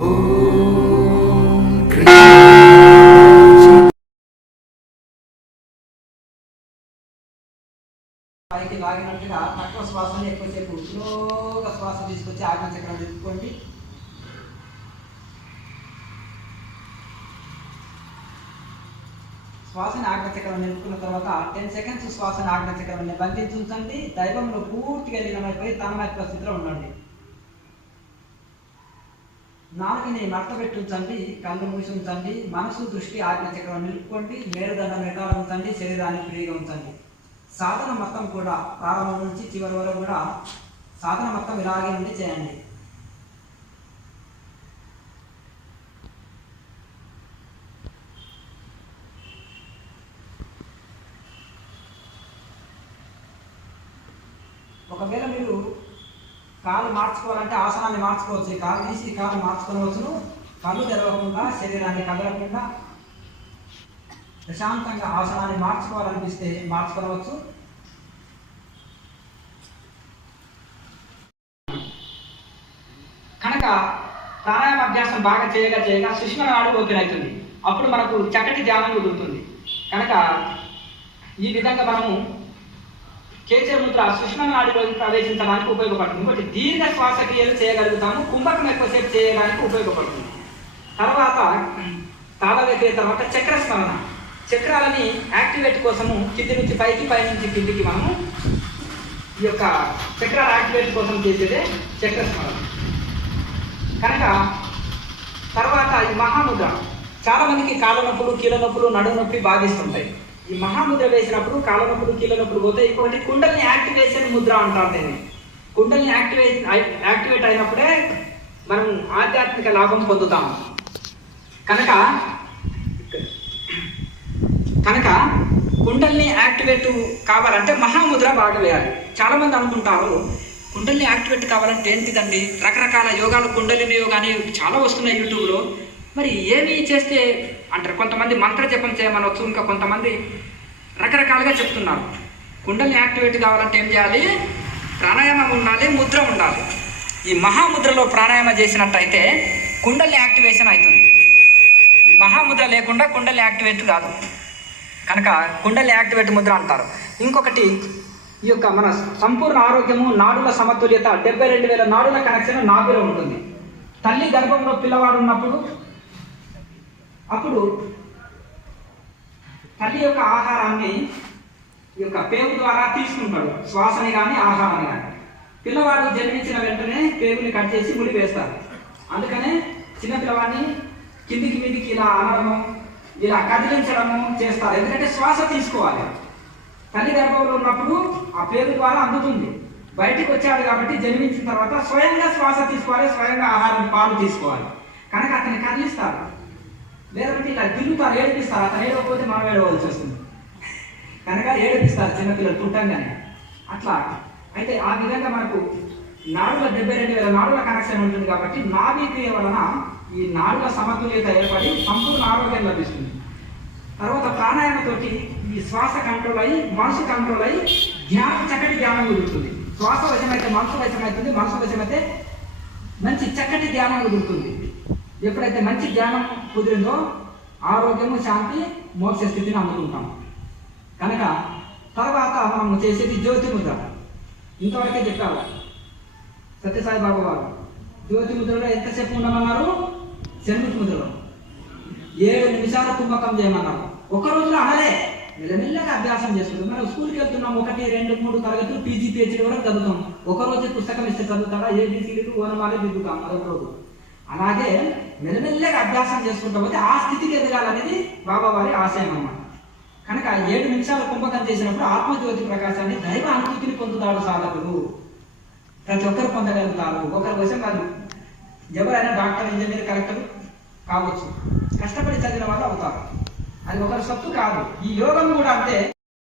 పైకి లాగినట్టుగా తక్కువ శ్వాసని ఎక్కువసేపు స్లోగా శ్వాస తీసుకొచ్చి ఆజ్ఞాచక్రం తిప్పుకోండి. శ్వాసని ఆజ్ఞాచక్రం నిలుపుకున్న తర్వాత 10 సెకండ్స్ శ్వాసని ఆజ్ఞాచక్రాన్ని బంధించి ఉంచండి. దైవంలో పూర్తిగా లీనమైపోయి తన్మయత్వ స్థితిలో ఉండండి. నాలుగుని మడతపెట్టి ఉంచండి, కళ్ళు మూసి ఉంచండి. మనసు దృష్టి ఆజ్ఞాచక్రం నిలుపుకోండి. మేరుదండం నిటారు ఉంచండి, శరీరాన్ని ఫ్రీగా ఉంచండి. సాధన మొత్తం కూడా ప్రారంభం నుంచి చివరి వరకు కూడా సాధన మొత్తం ఇలాగే ఉండి చేయండి. ఒకవేళ మీరు కాలు మార్చుకోవాలంటే ఆసనాన్ని మార్చుకోవచ్చు. కాలు తీసి కాలు మార్చుకోవచ్చును. కళ్ళు తెరవకుండా, శరీరాన్ని కదలకుండా ప్రశాంతంగా ఆసనాన్ని మార్చుకోవాలనిపిస్తే మార్చుకోవచ్చు. కనుక ప్రాణాయామ అభ్యాసం బాగా చేయగా సుష్మ నాడి ఓపెన్ అవుతుంది. అప్పుడు మనకు చక్కటి ధ్యానం కుదురుతుంది. కనుక ఈ విధంగా మనము కేచర ముద్ర సుష్మ నాడిలోకి ప్రవేశించడానికి ఉపయోగపడుతుంది. ఇంకోటి దీర్ఘ శ్వాసక్రియలు చేయగలుగుతాము. కుంభకం ఎక్కువసేపు చేయడానికి ఉపయోగపడుతుంది. తర్వాత తాళవేకే తర్వాత చక్రస్మరణ. చక్రాలని యాక్టివేట్ కోసము కింది నుంచి పైకి, పై నుంచి కిందికి మనము ఈ యొక్క చక్రాల యాక్టివేట్ కోసం చేసేదే చక్రస్మరణ. కనుక తర్వాత ఈ మహాముద్ర చాలా మందికి కాళ్ళ నొప్పులు, కీళ్ళ నొప్పులు, నడుము నొప్పి బాధిస్తుంటాయి. ఈ మహాముద్ర వేసినప్పుడు కాళ్ళ నొప్పులు, కీళ్ళ నొప్పులు పోతే ఇంకొకటి కుండల్ని యాక్టివేషన్ ముద్ర అంటారు. దీన్ని కుండల్ని యాక్టివేట్ అయినప్పుడే మనం ఆధ్యాత్మిక లాభం పొందుతాము. కనుక కుండల్ని యాక్టివేట్ కావాలంటే మహాముద్ర బాగా వేయాలి. చాలామంది అనుకుంటారు కుండల్ని యాక్టివేట్ కావాలంటే ఏంటిదండి, రకరకాల యోగాలు, కుండలిని యోగాని చాలా వస్తున్నాయి యూట్యూబ్లో. మరి ఏమి చేస్తే అంటారు. కొంతమంది మంత్ర జపం చేయమనవచ్చు, ఇంకా కొంతమంది రకరకాలుగా చెప్తున్నారు. కుండల్ని యాక్టివేట్ కావాలంటే ఏం చేయాలి? ప్రాణాయామం ఉండాలి, ముద్ర ఉండాలి. ఈ మహాముద్రలో ప్రాణాయామం చేసినట్టయితే కుండల్ని యాక్టివేషన్ అవుతుంది. ఈ మహాముద్ర లేకుండా కుండల్ని యాక్టివేట్ కాదు. కనుక కుండల్ని యాక్టివేట్ ముద్ర అంటారు. ఇంకొకటి ఈ యొక్క మన సంపూర్ణ ఆరోగ్యము, నాడుల సమతుల్యత, 72,000 నాడుల కనెక్షన్ నాభిలో ఉంటుంది. తల్లి గర్భంలో పిల్లవాడు ఉన్నప్పుడు అప్పుడు తల్లి యొక్క ఆహారాన్ని ఈ యొక్క పేగు ద్వారా తీసుకుంటాడు, శ్వాసని కానీ ఆహారాన్ని కానీ. పిల్లవాడు జన్మించిన వెంటనే పేగుని కట్ చేసి ముడివేస్తారు. అందుకనే చిన్న పిల్లవాడిని కిందికి మీదికి ఇలా అనడము, ఇలా కదిలించడము చేస్తారు. ఎందుకంటే శ్వాస తీసుకోవాలి. తల్లి గర్భంలో ఉన్నప్పుడు ఆ పేరు ద్వారా అందుతుంది. బయటికి వచ్చాడు కాబట్టి జన్మించిన తర్వాత స్వయంగా శ్వాస తీసుకోవాలి, స్వయంగా ఆహారం పాలు తీసుకోవాలి. కనుక అతన్ని కదిలిస్తారు. లేదంటే ఇలా దిగుతారు, ఏడిపిస్తారు. అతను ఏడవకపోతే మనం ఏడవలసి వస్తుంది. కనుక ఏడిపిస్తారు చిన్నపిల్లలు పుట్టంగానే. అట్లా అయితే ఆ విధంగా మనకు నాడుల 72,000 నాడుల కనెక్షన్ ఉంటుంది కాబట్టి నాభి క్రియ వలన ఈ నాడుల సమతుల్యత ఏర్పడి సంపూర్ణ ఆరోగ్యం లభిస్తుంది. తర్వాత ప్రాణాయామతోటి ఈ శ్వాస కంట్రోల్ అయ్యి, మనసు కంట్రోల్ అయ్యి ధ్యానం, చక్కటి ధ్యానం కుదురుతుంది. శ్వాస వశమైతే మనసు వశమవుతుంది, మనసు వశమైతే మంచి చక్కటి ధ్యానం కుదురుతుంది. ఎప్పుడైతే మంచి ధ్యానం కుదిరిందో ఆరోగ్యము, శాంతి, మోక్ష స్థితిని అందుకుంటాం. కనుక తర్వాత మనం చేసేది జ్యోతి ముద్ర. ఇంతవరకే చెప్పారు సత్యసాయి బాబా వారు. జ్యోతి ముద్రలో ఎంతసేపు ఉండమన్నారు? శనిముఖి ముద్రలో 7 నిమిషాలు కుంభకం చేయమన్నారు. ఒక రోజులో అనలే, మెల్లమెల్లగా అభ్యాసం చేసుకుంటాం. మనం స్కూల్కి వెళ్తున్నాం, 1, 2, 3 తరగతులు, PG, PhD వరకు చదువుతాం. ఒక రోజు పుస్తకం ఇస్తే చదువుతాడా? ABCలు ఓనమాలే దిద్దుతాం అదొక రోజు. అలాగే మెల్లమెల్లగా అభ్యాసం చేసుకుంటా పోతే ఆ స్థితికి ఎదగాలనేది బాబా వారి ఆశయం అన్నమాట. కనుక 7 నిమిషాలు కుంభకం చేసినప్పుడు ఆత్మజ్యోతి ప్రకాశాన్ని, దైవ అనుభూతిని పొందుతాడు సాధకుడు. ప్రతి ఒక్కరు పొందగలుగుతారు. ఒకరి కోసం కాదు. ఎవరైనా డాక్టర్, ఇంజనీర్, కలెక్టర్ కావచ్చు. కష్టపడి చదివిన వాళ్ళు అవుతారు. అది ఒకరి సొత్తు కాదు. ఈ యోగం కూడా అంతే.